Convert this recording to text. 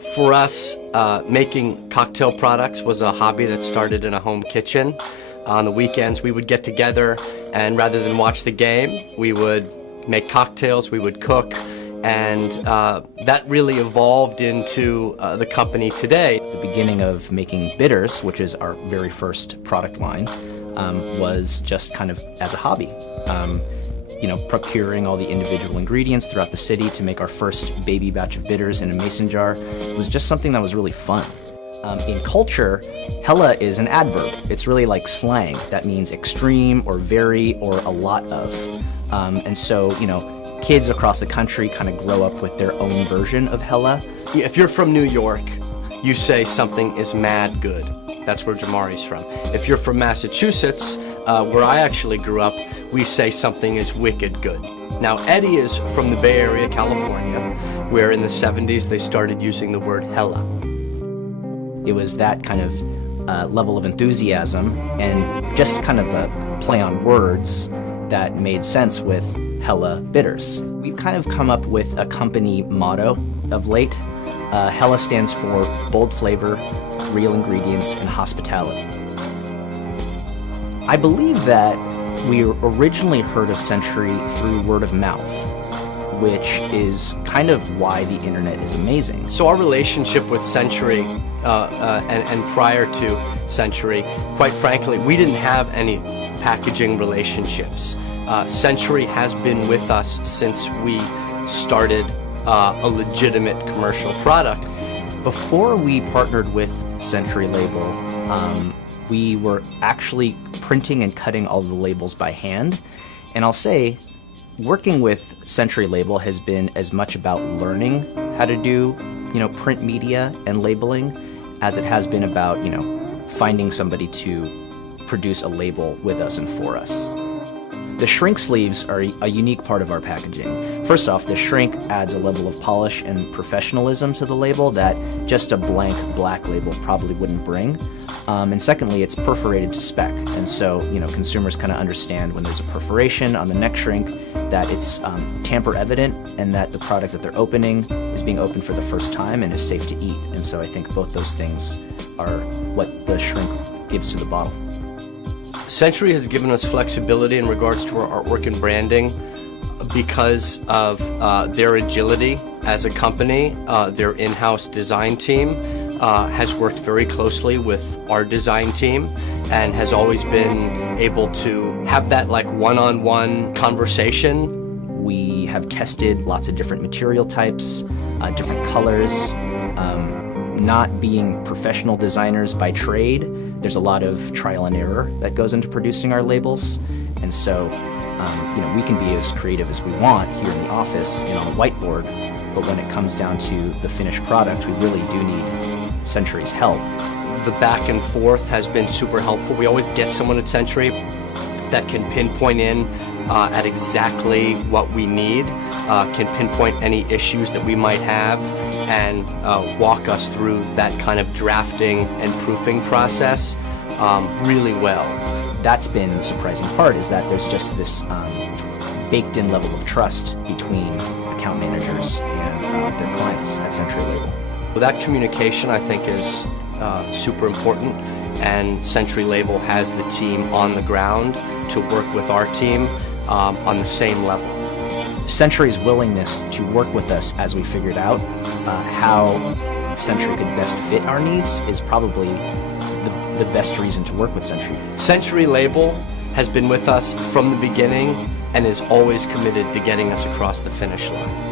For us, making cocktail products was a hobby that started in a home kitchen. On the weekends, we would get together, and rather than watch the game, we would make cocktails, we would cook, and that really evolved into the company today. The beginning of making bitters, which is our very first product line, was just kind of as a hobby. Procuring all the individual ingredients throughout the city to make our first baby batch of bitters in a mason jar was just something that was really fun. In culture, hella is an adverb. It's really like slang. That means extreme or very or a lot of. And so, kids across the country kind of grow up with their own version of hella. If you're from New York, you say something is mad good. That's where Jamari's from. If you're from Massachusetts, where I actually grew up, we say something is wicked good. Now, Eddie is from the Bay Area, California, where in the 70s they started using the word hella. It was that kind of level of enthusiasm and just kind of a play on words that made sense with hella bitters. We've kind of come up with a company motto of late. Hella stands for bold flavor, real ingredients, and hospitality. I believe that we originally heard of Century through word of mouth, which is kind of why the internet is amazing. So our relationship with Century and prior to Century, quite frankly, we didn't have any packaging relationships. Century has been with us since we started a legitimate commercial product. Before we partnered with Century Label, we were actually printing and cutting all the labels by hand. And I'll say, working with Century Label has been as much about learning how to do, print media and labeling as it has been about, finding somebody to produce a label with us and for us. The shrink sleeves are a unique part of our packaging. First off, the shrink adds a level of polish and professionalism to the label that just a blank black label probably wouldn't bring. And secondly, it's perforated to spec. And so, consumers kind of understand when there's a perforation on the neck shrink that it's tamper evident and that the product that they're opening is being opened for the first time and is safe to eat. And so I think both those things are what the shrink gives to the bottle. Century has given us flexibility in regards to our artwork and branding because of their agility as a company. Their in-house design team has worked very closely with our design team and has always been able to have that one-on-one conversation. We have tested lots of different material types, different colors. Not being professional designers by trade, there's a lot of trial and error that goes into producing our labels. And so, we can be as creative as we want here in the office and on the whiteboard, but when it comes down to the finished product, we really do need Century's help. The back and forth has been super helpful. We always get someone at Century that can pinpoint in at exactly what we need, can pinpoint any issues that we might have, and walk us through that kind of drafting and proofing process really well. That's been the surprising part, is that there's just this baked-in level of trust between account managers and their clients at Century Label. That communication, I think, is super important, and Century Label has the team on the ground to work with our team on the same level. Century's willingness to work with us as we figured out how Century could best fit our needs is probably the best reason to work with Century. Century Label has been with us from the beginning and is always committed to getting us across the finish line.